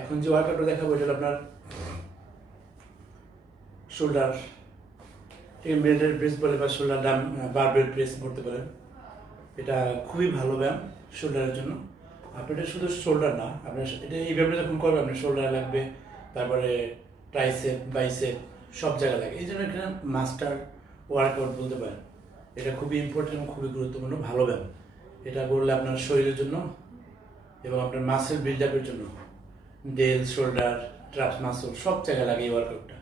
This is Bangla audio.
এখন যে ওয়ার্কআউটটা দেখাবো এটা হলো আপনার শোল্ডার, ঠিক আছে, মিলিটারি প্রেস বলে বা শোল্ডার ডাম বারবেল প্রেস করতে পারেন। এটা খুবই ভালো ব্যায়াম শোল্ডারের জন্য। আপনি এটা শুধু শোল্ডার না, আপনার এটা এই ব্যায়ামটা যখন করবেন আপনার শোল্ডার লাগবে, তারপরে ট্রাইসেপ বাইসেপ সব জায়গায় লাগে, এই জন্য এখানে মাস্টার ওয়ার্কআউট বলতে পারেন। এটা খুবই ইম্পর্টেন্ট এবং খুবই গুরুত্বপূর্ণ ভালো ব্যায়াম। এটা করলে আপনার শরীরের জন্য এবং আপনার মাসেল বিল্ড আপের জন্য ডেল শোল্ডার ট্রাপস মাসল সব জায়গায় লাগে এই ওয়ার্কআউটটা।